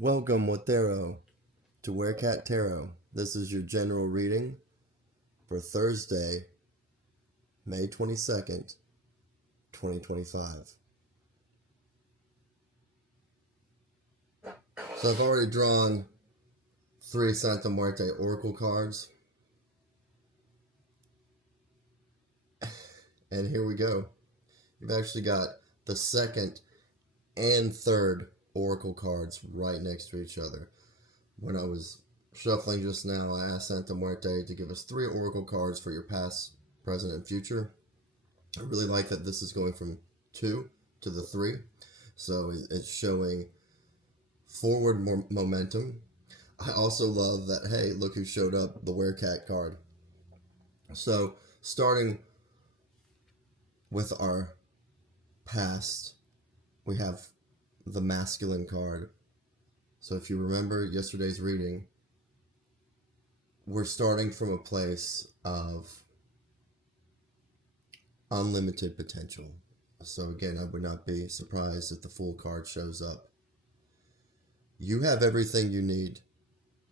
Welcome, Muertero, to Werecat Tarot. This is your general reading for Thursday, May 22nd, 2025. So I've already drawn 3 Santa Muerte Oracle cards. And here we go. You've actually got the second and third Oracle cards right next to each other. When I was shuffling just now, I asked Santa Muerte to give us 3 Oracle cards for your past, present, and future. I really like that this is going from 2 to the 3. So it's showing forward momentum. I also love that, hey, look who showed up, the Werecat card. So starting with our past, we have the masculine card. So if you remember yesterday's reading, we're starting from a place of unlimited potential. So again, I would not be surprised if the Fool card shows up. You have everything you need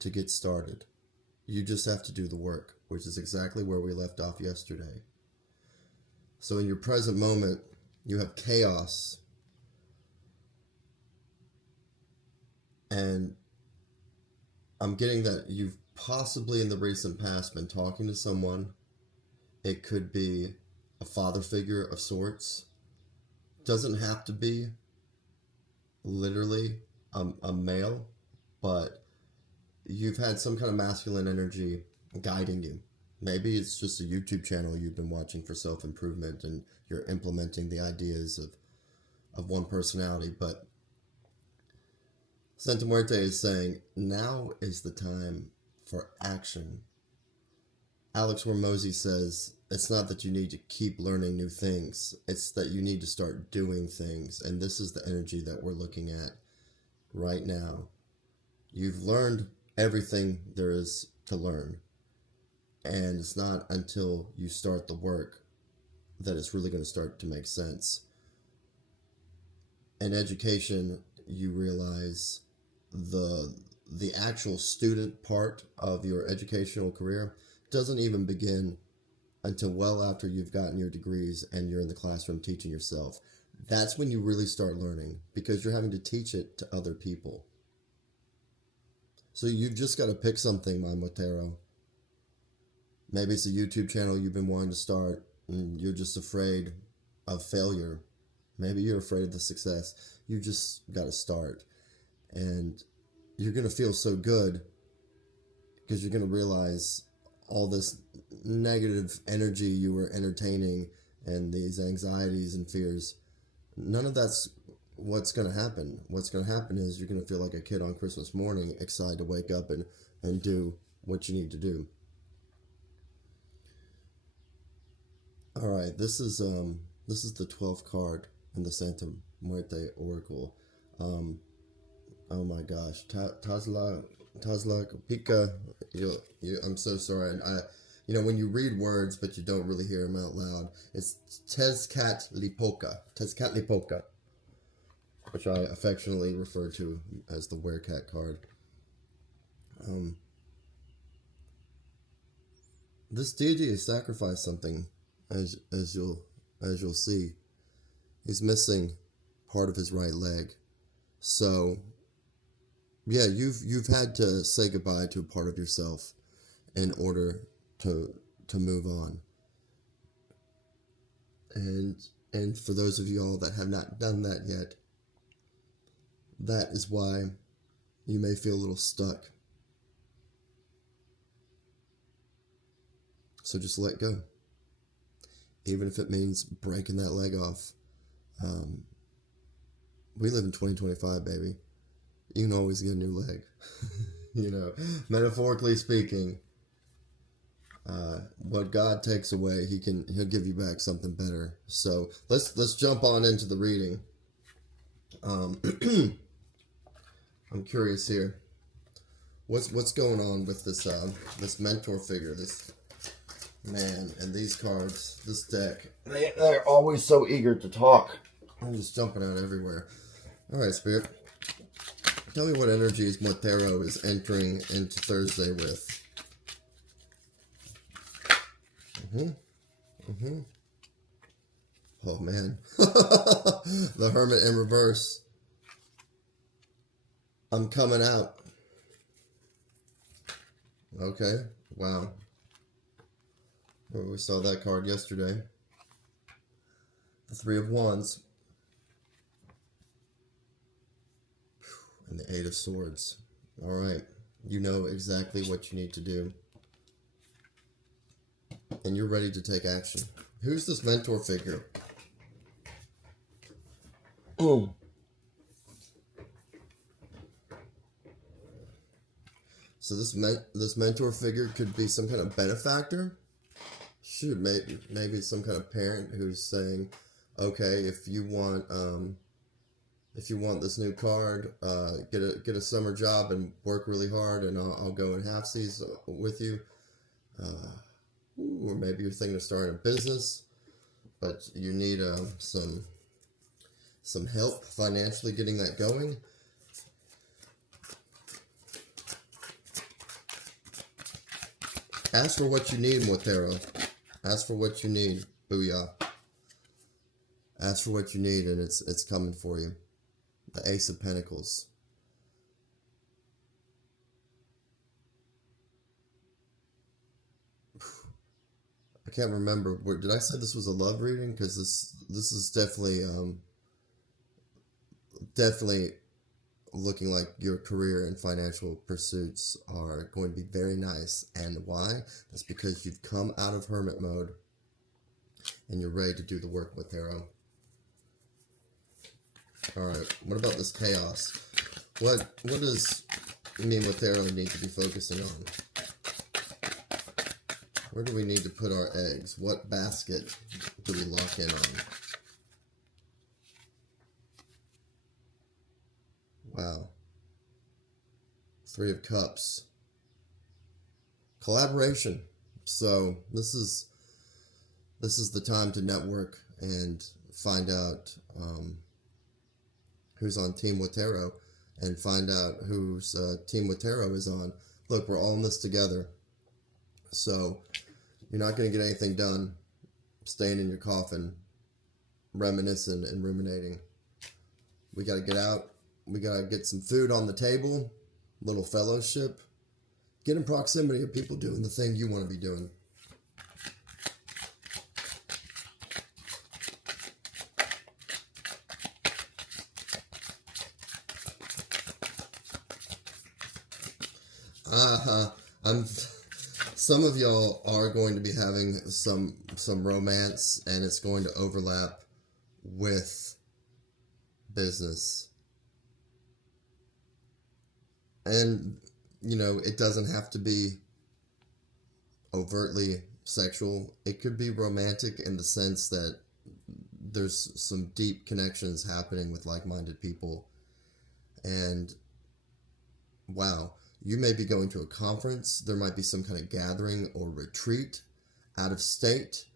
to get started. You just have to do the work, which is exactly where we left off yesterday. So in your present moment, you have chaos. And I'm getting that you've possibly in the recent past been talking to someone. It could be a father figure of sorts. Doesn't have to be literally a male, but you've had some kind of masculine energy guiding you. Maybe it's just a YouTube channel you've been watching for self-improvement and you're implementing the ideas of one personality, but Santa Muerte is saying, now is the time for action. Alec says, it's not that you need to keep learning new things. It's that you need to start doing things. And this is the energy that we're looking at right now. You've learned everything there is to learn. And it's not until you start the work that it's really going to start to make sense. In education, you realize the actual student part of your educational career doesn't even begin until well after you've gotten your degrees and you're in the classroom teaching yourself. That's when you really start learning, because you're having to teach it to other people. So you've just got to pick something, my Muertero. Maybe it's a YouTube channel you've been wanting to start and you're just afraid of failure. Maybe you're afraid of the success. You just got to start. And you're going to feel so good because you're going to realize all this negative energy you were entertaining and these anxieties and fears, none of that's what's going to happen. What's going to happen is you're going to feel like a kid on Christmas morning, excited to wake up and do what you need to do. All right, this is the 12th card in the Santa Muerte Oracle. Oh my gosh, Tazla Pika. I'm so sorry. When you read words but you don't really hear them out loud, it's Tezcatlipoca, which I affectionately refer to as the Werecat card. This deity has sacrificed something, as you'll see. He's missing part of his right leg, so. Yeah, you've had to say goodbye to a part of yourself in order to move on. And for those of you all that have not done that yet, that is why you may feel a little stuck. So just let go. Even if it means breaking that leg off. We live in 2025, baby. You can always get a new leg. Metaphorically speaking, what God takes away, he'll give you back something better. So let's jump on into the reading. I'm curious here. What's going on with this mentor figure, this man, and these cards, this deck? They're always so eager to talk. I'm just jumping out everywhere. All right, Spirit. Tell me what energies Muertero is entering into Thursday with. Oh man. The Hermit in reverse. I'm coming out. Okay. Wow. Well, we saw that card yesterday. The Three of Wands. And the Eight of Swords. Alright. You know exactly what you need to do. And you're ready to take action. Who's this mentor figure? Oh. So this mentor figure could be some kind of benefactor. Shoot, maybe some kind of parent who's saying, okay, if you want this new card, get a summer job and work really hard, and I'll go in halfsies with you. Or maybe you're thinking of starting a business, but you need some help financially getting that going. Ask for what you need, Muertero. Ask for what you need. Booyah. Ask for what you need, and it's coming for you. The Ace of Pentacles. I can't remember. Did I say this was a love reading? Because this is definitely looking like your career and financial pursuits are going to be very nice. And why? That's because you've come out of hermit mode and you're ready to do the work with Muertero. Alright, what about this chaos? What does Muertero need to be focusing on? Where do we need to put our eggs? What basket do we lock in on? Wow. Three of Cups. Collaboration. So this is the time to network and find out who's on Team Muertero and find out whose Team Muertero is on. Look, we're all in this together. So you're not going to get anything done staying in your coffin, reminiscing and ruminating. We got to get out. We got to get some food on the table, little fellowship, get in proximity of people doing the thing you want to be doing. Some of y'all are going to be having some romance, and it's going to overlap with business. And, you know, it doesn't have to be overtly sexual. It could be romantic in the sense that there's some deep connections happening with like-minded people. And, wow, you may be going to a conference. There might be some kind of gathering or retreat out of state.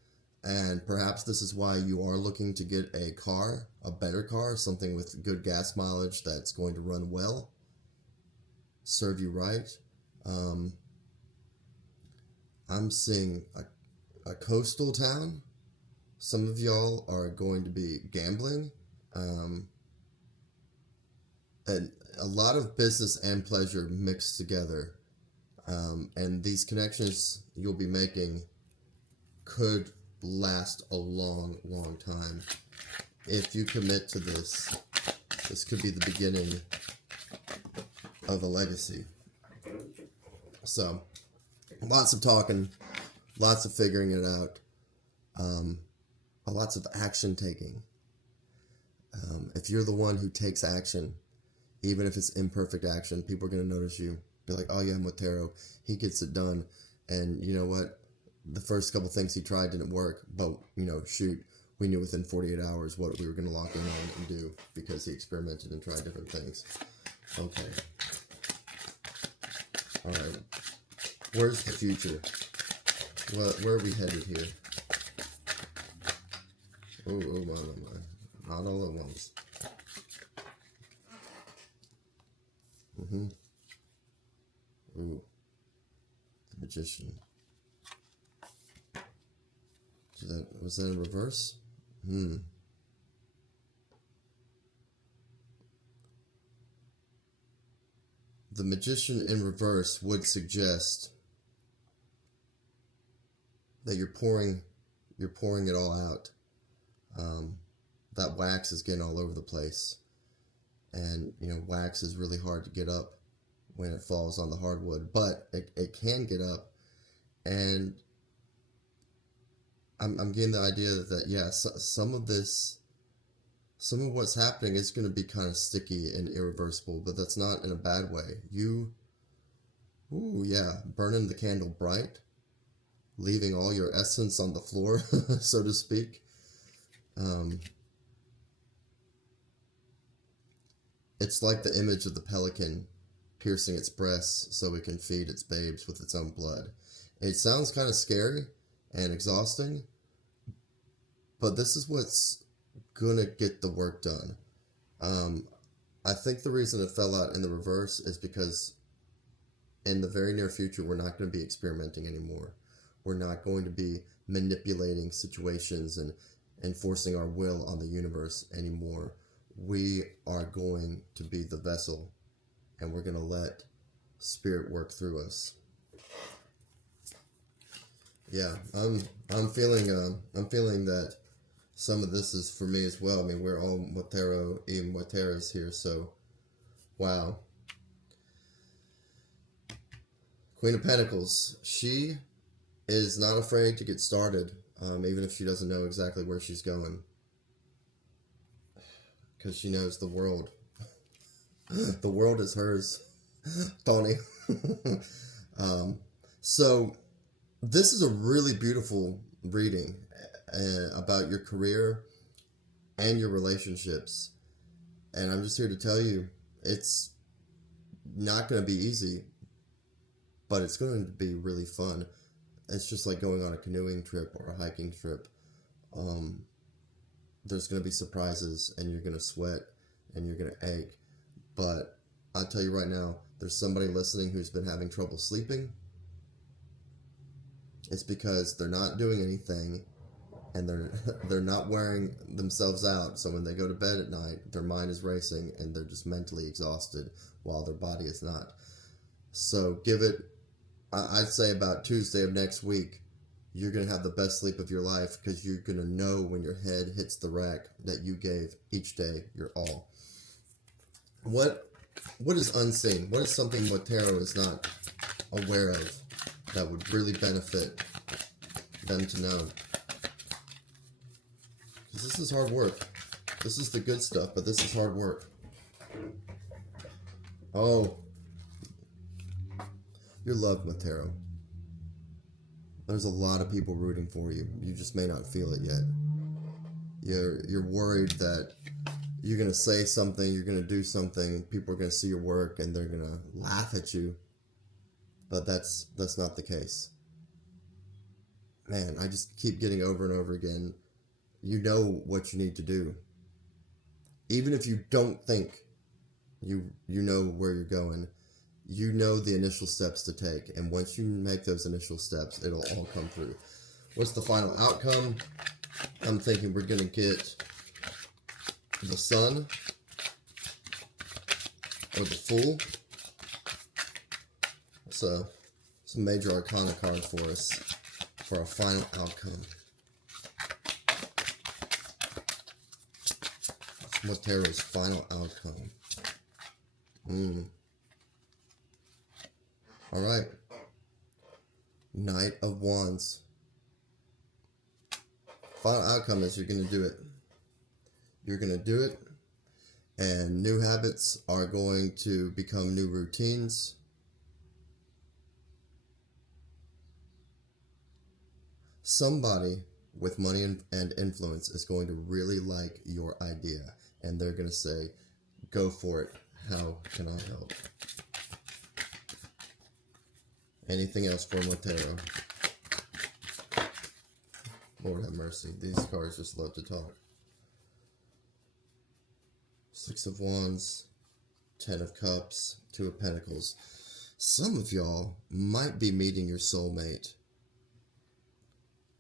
And perhaps this is why you are looking to get a car, a better car, something with good gas mileage that's going to run well. Serve you right. I'm seeing a coastal town. Some of y'all are going to be gambling. And a lot of business and pleasure mixed together. And these connections you'll be making could last a long, long time. If you commit to this, this could be the beginning of a legacy. So, lots of talking, lots of figuring it out, lots of action taking. If you're the one who takes action, even if it's imperfect action, people are going to notice you. Be like, oh yeah, Muertero, he gets it done. And you know what? The first couple things he tried didn't work, but, you know, shoot, we knew within 48 hours what we were going to lock in on and do because he experimented and tried different things. Okay. Alright. Where's the future? Where are we headed here? Oh my. Not all at once. Mm-hmm. Ooh. The Magician. Was that in reverse? The Magician in reverse would suggest that you're pouring it all out. That wax is getting all over the place, and wax is really hard to get up when it falls on the hardwood, but it can get up, and I'm getting the idea that yeah, some of what's happening is going to be kind of sticky and irreversible, but that's not in a bad way. Burning the candle bright, leaving all your essence on the floor, so to speak. It's like the image of the pelican piercing its breasts so it can feed its babes with its own blood. It sounds kind of scary and exhausting, but this is what's gonna get the work done. I think the reason it fell out in the reverse is because in the very near future, we're not going to be experimenting anymore. We're not going to be manipulating situations and enforcing our will on the universe anymore. We are going to be the vessel, and we're going to let spirit work through us. Yeah, I'm feeling that some of this is for me as well. I mean, we're all Muertero y Muerteras here, so wow. Queen of Pentacles, she is not afraid to get started, even if she doesn't know exactly where she's going, because she knows the world. The world is hers, Tony. So this is a really beautiful reading about your career and your relationships, and I'm just here to tell you it's not going to be easy, but it's going to be really fun. It's just like going on a canoeing trip or a hiking trip. There's going to be surprises, and you're going to sweat, and you're going to ache. But I'll tell you right now, there's somebody listening who's been having trouble sleeping. It's because they're not doing anything, and they're not wearing themselves out. So when they go to bed at night, their mind is racing, and they're just mentally exhausted while their body is not. So give it, I'd say about Tuesday of next week, you're going to have the best sleep of your life, because you're going to know when your head hits the rack that you gave each day your all. What is unseen? What is something Muertero is not aware of that would really benefit them to know? Because this is hard work. This is the good stuff, but this is hard work. Oh, you're loved, Muertero. There's a lot of people rooting for you. You just may not feel it yet. You're worried that you're going to say something, you're going to do something, people are going to see your work, and they're going to laugh at you. But that's not the case. Man, I just keep getting over and over again. You know what you need to do. Even if you don't think you know where you're going, you know the initial steps to take. And once you make those initial steps, it'll all come through. What's the final outcome? I'm thinking we're going to get the Sun or the Fool. It's a major arcana card for us for our final outcome. It's Muertero's final outcome. Alright. Knight of Wands. Final outcome is you're going to do it. You're going to do it, and new habits are going to become new routines. Somebody with money and influence is going to really like your idea, and they're going to say, go for it. How can I help? Anything else for Muertero? Lord have mercy. These cards just love to talk. Six of Wands, Ten of Cups, Two of Pentacles. Some of y'all might be meeting your soulmate.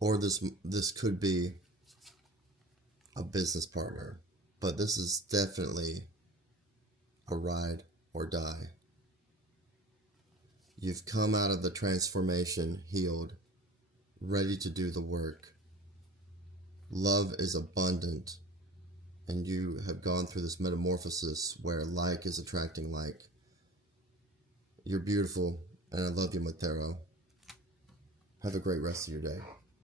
Or this could be a business partner. But this is definitely a ride or die. You've come out of the transformation healed, ready to do the work. Love is abundant, and you have gone through this metamorphosis where like is attracting like. You're beautiful, and I love you, Muertero. Have a great rest of your day.